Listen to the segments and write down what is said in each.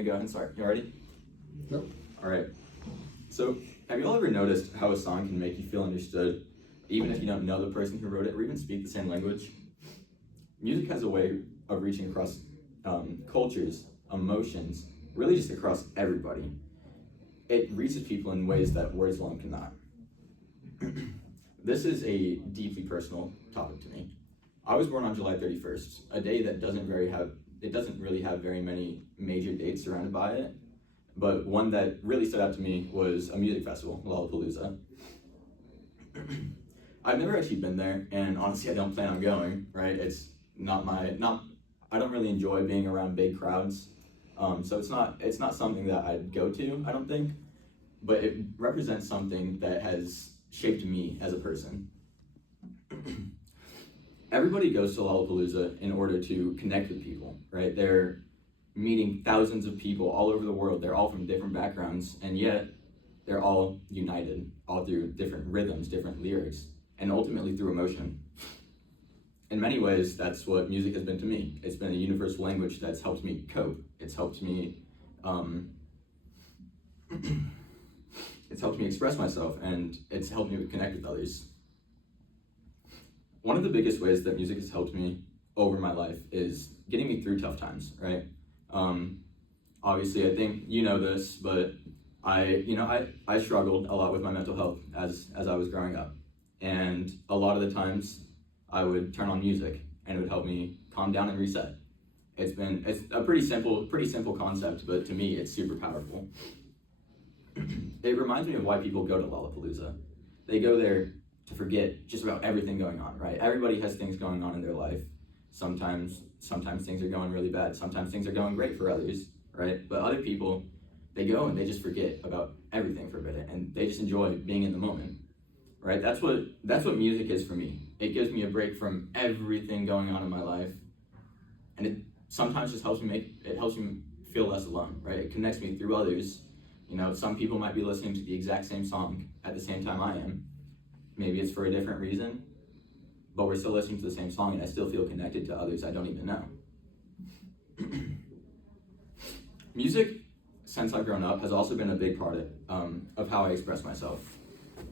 gonna go ahead and start. You ready? Nope. All right. So, have you all ever noticed how a song can make you feel understood, even if you don't know the person who wrote it or even speak the same language? Music has a way of reaching across cultures, emotions, really just across everybody. It reaches people in ways that words alone cannot. This is a deeply personal topic to me. I was born on July 31st, a day that doesn't really have very many major dates surrounded by it, but one that really stood out to me was a music festival, Lollapalooza. I've never actually been there, and honestly, I don't plan on going, right? It's I don't really enjoy being around big crowds, so it's not something that I'd go to, I don't think, but it represents something that has shaped me as a person. Everybody goes to Lollapalooza in order to connect with people, right? They're meeting thousands of people all over the world. They're all from different backgrounds, and yet they're all united, all through different rhythms, different lyrics, and ultimately through emotion. In many ways, that's what music has been to me. It's been a universal language that's helped me cope. It's helped me express myself, and it's helped me connect with others. One of the biggest ways that music has helped me over my life is getting me through tough times, right? Obviously, I think you know this, but I struggled a lot with my mental health as I was growing up. And a lot of the times I would turn on music and it would help me calm down and reset. It's a pretty simple concept, but to me it's super powerful. It reminds me of why people go to Lollapalooza. They go there to forget just about everything going on, right? Everybody has things going on in their life. Sometimes things are going really bad. Sometimes things are going great for others, right? But other people, they go and they just forget about everything for a bit, and they just enjoy being in the moment, right? That's what music is for me. It gives me a break from everything going on in my life, and it sometimes just helps me feel less alone, right? It connects me through others. You know, some people might be listening to the exact same song at the same time I am. Maybe it's for a different reason, but we're still listening to the same song, and I still feel connected to others I don't even know. Music, since I've grown up, has also been a big part of how I express myself.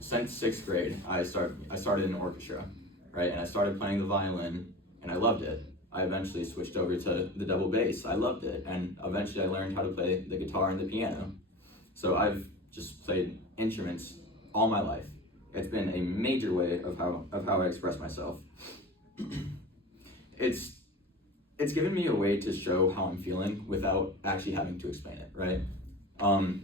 Since 6th grade, I started in orchestra, right? And I started playing the violin, and I loved it. I eventually switched over to the double bass. I loved it, and eventually I learned how to play the guitar and the piano. So I've just played instruments all my life. It's been a major way of how I express myself. It's given me a way to show how I'm feeling without actually having to explain it, right?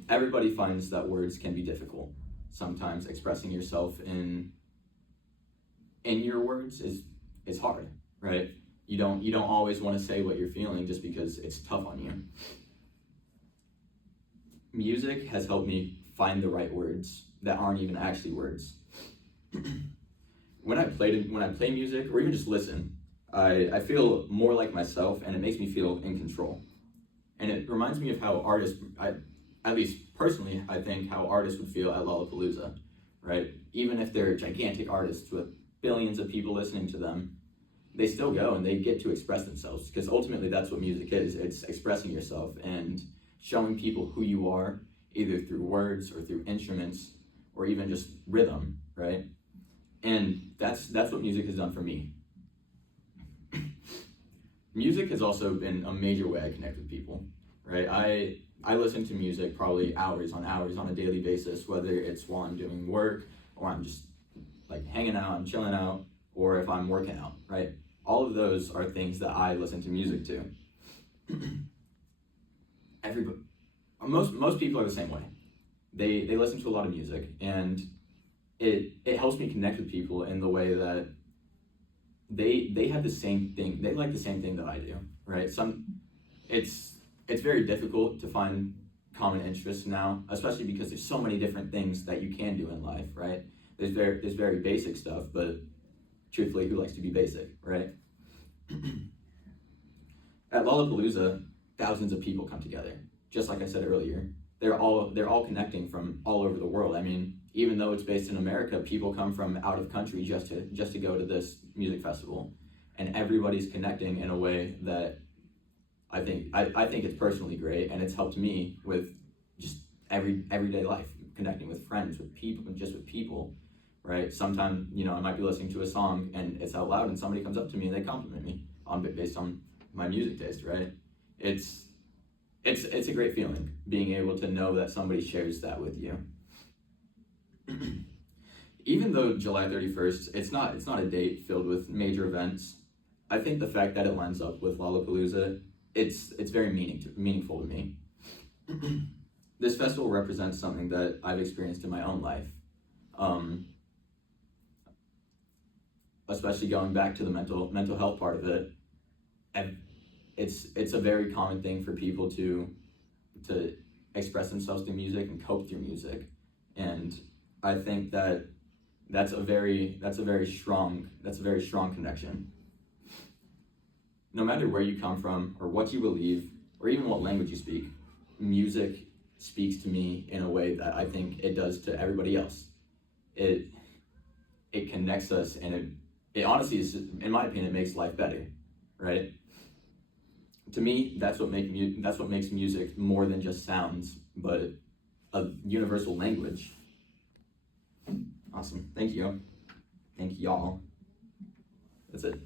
Everybody finds that words can be difficult. Sometimes expressing yourself in your words is hard, right? You don't always want to say what you're feeling just because it's tough on you. Music has helped me find the right words that aren't even actually words. When I play music or even just listen, I feel more like myself, and it makes me feel in control. And it reminds me of how at least personally, I think how artists would feel at Lollapalooza, right? Even if they're gigantic artists with billions of people listening to them, they still go and they get to express themselves, because ultimately that's what music is. It's expressing yourself and showing people who you are, either through words or through instruments or even just rhythm, right? And that's what music has done for me. Music has also been a major way I connect with people, right? I listen to music probably hours on a daily basis, whether it's while I'm doing work or I'm just like hanging out and chilling out, or if I'm working out, right? All of those are things that I listen to music to. Most people are the same way. They listen to a lot of music, and it helps me connect with people in the way that they have the same thing. They like the same thing that I do, right? It's very difficult to find common interests now, especially because there's so many different things that you can do in life, right? There's very basic stuff, but truthfully, who likes to be basic, right? At Lollapalooza, thousands of people come together. Just like I said earlier, they're all connecting from all over the world. I mean, even though it's based in America, people come from out of country just to go to this music festival, and everybody's connecting in a way that I think it's personally great, and it's helped me with just everyday life, connecting with friends, with people, just with people, right? Sometimes, I might be listening to a song and it's out loud, and somebody comes up to me and they compliment me based on my music taste, right? It's a great feeling being able to know that somebody shares that with you. Even though July 31st, it's not a date filled with major events, I think the fact that it lines up with Lollapalooza, it's very meaningful to me. This festival represents something that I've experienced in my own life, especially going back to the mental health part of it. And it's a very common thing for people to express themselves through music and cope through music, and I think that that's a very strong connection. No matter where you come from or what you believe or even what language you speak, music speaks to me in a way that I think it does to everybody else. It connects us, and it honestly is, in my opinion, it makes life better, right? To me, that's what makes music more than just sounds, but a universal language. Awesome. Thank you. Thank y'all. That's it.